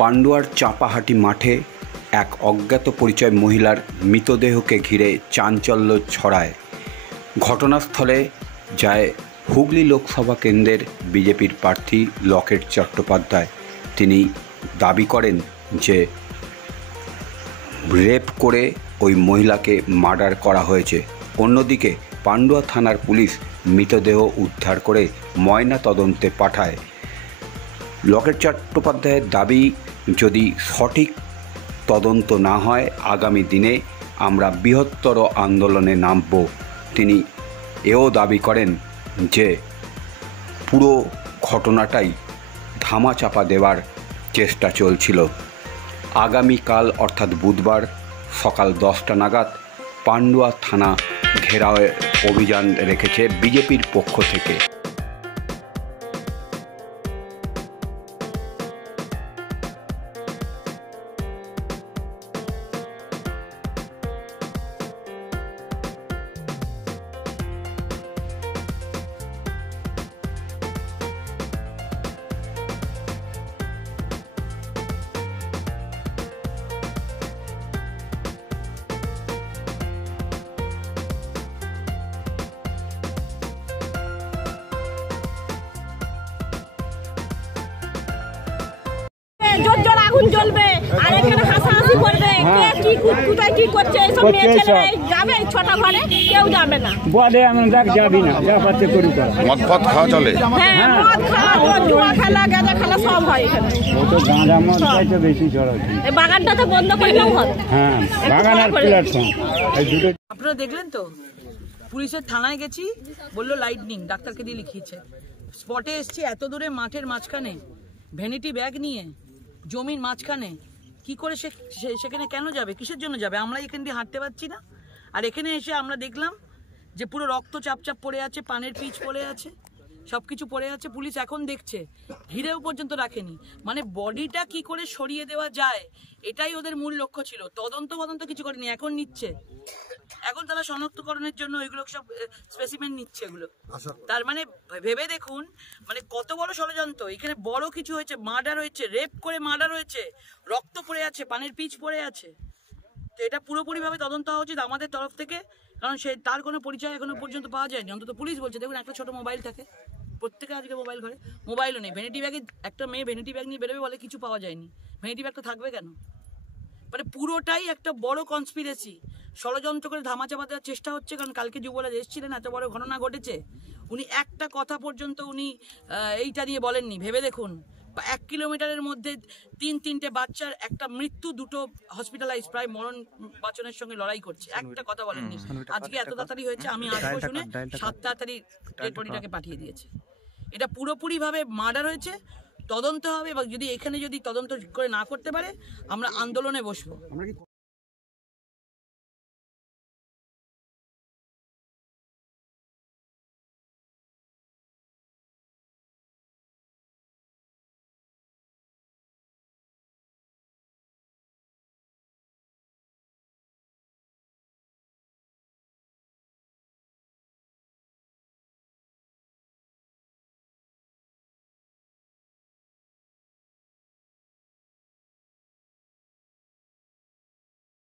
পান্ডুয়ার চাপাহাটি মাঠে এক অজ্ঞাত পরিচয় মহিলার মৃতদেহকে ঘিরে চাঞ্চল্য ছড়ায়। ঘটনাস্থলে যায় হুগলি লোকসভা কেন্দ্রের বিজেপির প্রার্থী লকেট চট্টোপাধ্যায়। তিনি দাবি করেন যে রেপ করে ওই মহিলাকে মার্ডার করা হয়েছে। অন্যদিকে পান্ডুয়া থানার পুলিশ মৃতদেহ উদ্ধার করে ময়না তদন্তে পাঠায়। লকেট চট্টোপাধ্যায়ের দাবি, যদি সঠিক তদন্ত না হয় আগামী দিনে আমরা বৃহত্তর আন্দোলনে নামব। তিনি এও দাবি করেন যে পুরো ঘটনাটাই ধামাচাপা দেওয়ার চেষ্টা চলছিল। আগামীকাল অর্থাৎ বুধবার সকাল 10টা নাগাদ পান্ডুয়া থানা ঘেরাওয়ের অভিযান রেখেছে বিজেপির পক্ষ থেকে। জোর আগুন জ্বলবে আর এখানে হাসাহাসি করবে, কে কি কোথায় কি করছে সব মেয়ে ছেলেরা যাবে, ছোট ঘরে কেউ যাবে না বলে আমি দেখ যাবি না, যা পাচ্ছে করি কর। মদ খাওয়া চলে? হ্যাঁ, মদ খাওয়া, জুয়া খেলা, গাঁজা খেলা সব হয় এখানে। ও তো গাঁজা মদ খাইতে বেশি চলে। এই বাগানটা তো বন্ধ করলেও হয়। হ্যাঁ, বাগান আর প্ল্যাটফর্ম এই দুটো। আপনারা দেখলেন তো, পুলিশের থানায় গেছি, বললো লাইটনিং, ডাক্তারকে দিয়ে লিখিয়েছে। স্পটে এসছি, এত দূরে মাঠের মাঝখানে ভ্যানিটি ব্যাগ নিয়ে জমির মাঝখানে, কি করে সেখানে কেন যাবে, কিসের জন্য যাবে? আমরা এখান দিয়ে হাঁটতে পারছি না। আর এখানে এসে আমরা দেখলাম যে পুরো রক্ত চাপচাপ পড়ে আছে, পানের পিচ পড়ে আছে, সবকিছু পড়ে আছে। পুলিশ এখন দেখছে, ঘিরেও পর্যন্ত রাখেনি। মানে বডিটা কি করে সরিয়ে দেওয়া যায়, এটাই ওদের মূল লক্ষ্য ছিল। তদন্ত কিছু করেনি, এখন নিচ্ছে। এখন তারা শনাক্তকরণের জন্য এগুলো সব স্পেসিমেন নিচ্ছে এগুলো। তার মানে ভেবে দেখুন, মানে কত বড় ষড়যন্ত্র। এখানে বড় কিছু হয়েছে, মার্ডার হয়েছে, রেপ করে মার্ডার হয়েছে, রক্ত পড়ে আছে, পানের পিচ পড়ে আছে। তো এটা পুরোপুরিভাবে তদন্ত হওয়া উচিত আমাদের তরফ থেকে, কারণ তার কোনো পরিচয় এখনো পর্যন্ত পাওয়া যায়নি। অন্তত পুলিশ বলছে, দেখুন একটা ছোট মোবাইল থাকে, প্রত্যেকে আজকে মোবাইল ঘরে, মোবাইলও নেই। ভ্যানিটি ব্যাগে একটা মেয়ে ভ্যানিটি ব্যাগ নিয়ে বেরোবে, বলে কিছু পাওয়া যায়নি। ভ্যানিটি ব্যাগ তো থাকবে কেন? মানে পুরোটাই একটা বড় কনস্পিরেসি, ষড়যন্ত্র করে ধামাচাপা দেওয়ার চেষ্টা হচ্ছে। কারণ কালকে যুবরাজ এসেছিলেন, এত বড় ঘটনা ঘটেছে, উনি একটা কথা পর্যন্ত উনি এইটা নিয়ে বলেননি। ভেবে দেখুন, 1 কিলোমিটারের মধ্যে 3টে বাচ্চার একটা মৃত্যু, 2টো হসপিটালাইজ, প্রায় মরণ বাঁচনের সঙ্গে লড়াই করছে, একটা কথা বলেননি। আজকে এত তাড়াতাড়ি হয়েছে, আমি আসবো শুনে 7 তাড়াতাড়ি ডেড বডিটাকে পাঠিয়ে দিয়েছে। এটা পুরোপুরিভাবে মার্ডার হয়েছে, তদন্ত হবে। এবং যদি এখানে যদি তদন্ত করে না করতে পারে, আমরা আন্দোলনে বসবো।